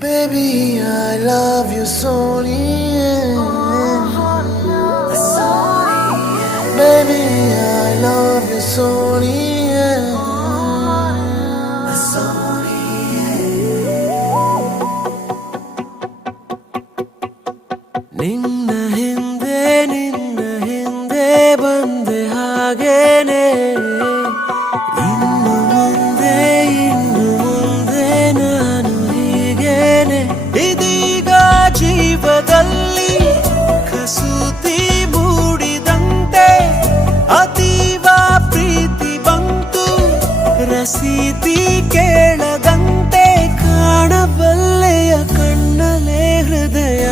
Baby, I love you, Sony. Baby, I love you, Sony. ನಿನ್ನ ಹಿಂದೆ ಬಂದೆ ಹಾಗೇನೆ ಇನ್ನು ಮುಂದೆ ನಾನು ಹೀಗೇನೆ ಇದೀಗ ಜೀವದಲ್ಲಿ ಕಸೂತಿ ಮೂಡಿದಂತೆ ಅತೀವ ಪ್ರೀತಿ ಬಂತು ರಸೀತಿ ಕೇಳದಂತೆ ಕಾಣಬಲ್ಲೆಯ ಕಣ್ಣಲೆ ಹೃದಯ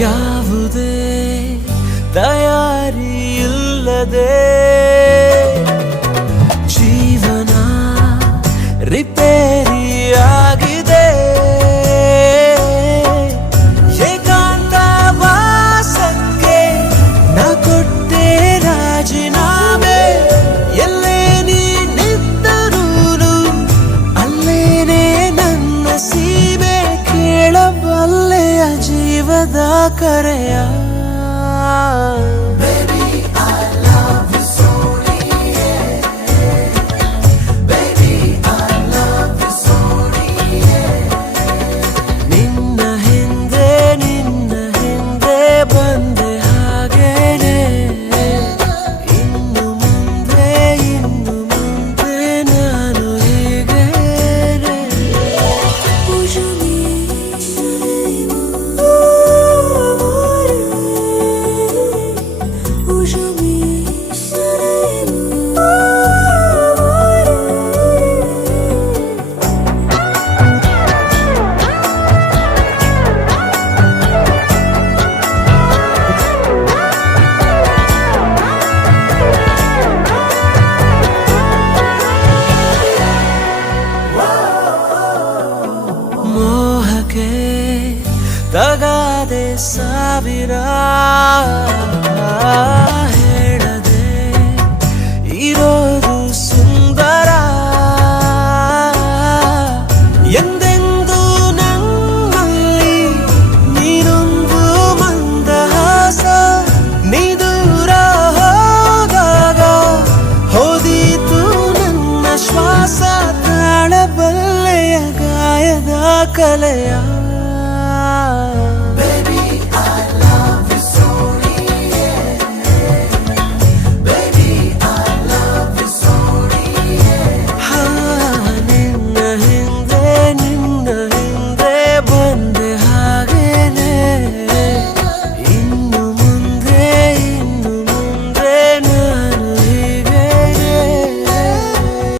ಯಾವುದೇ ತಯಾರಿ ಇಲ್ಲದೆ ಜೀವನ ರಿಪೇರಿಯಾಗಿದೆ ಏಕಾಂತ ವಾಸಕ್ಕೆ ನಾ ಕೊಟ್ಟೆ ರಾಜೀನಾಮೆ ಎಲ್ಲೇ ನೀನಿದ್ದರೂ ಅಲ್ಲೇನೆ ನನ್ನ ಸೀಮೆ ಕೇಳಬಲ್ಲೆಯ ಜೀವದ ಕರೆಯ Baby, I love you, Sony. Baby, I love you, Sony. ನಿನ್ನ ಹಿಂದೆ ಬಂದೆ ಹಾಗೇನೆ ಇನ್ನು ಮುಂದೆ ನಾನು ಹೀಗೇನೆ ಮೋಹಕ್ಕೆ ತಗಾದೆ ಸಾವಿರ ಹೇಳದೆ ಇರೋದು ಸುಂದರ ಎಂದೆಂದು ನನ್ನಲ್ಲಿ ನೀನೊಂದು ಮಂದಹಾಸ ನೀ ದೂರ ಹೋದಾಗ ಹೋದೀತು ನನ್ನ ಶ್ವಾಸ ತಾಳಬಲ್ಲೆಯ ಗಾಯದ ಕಲೆಯ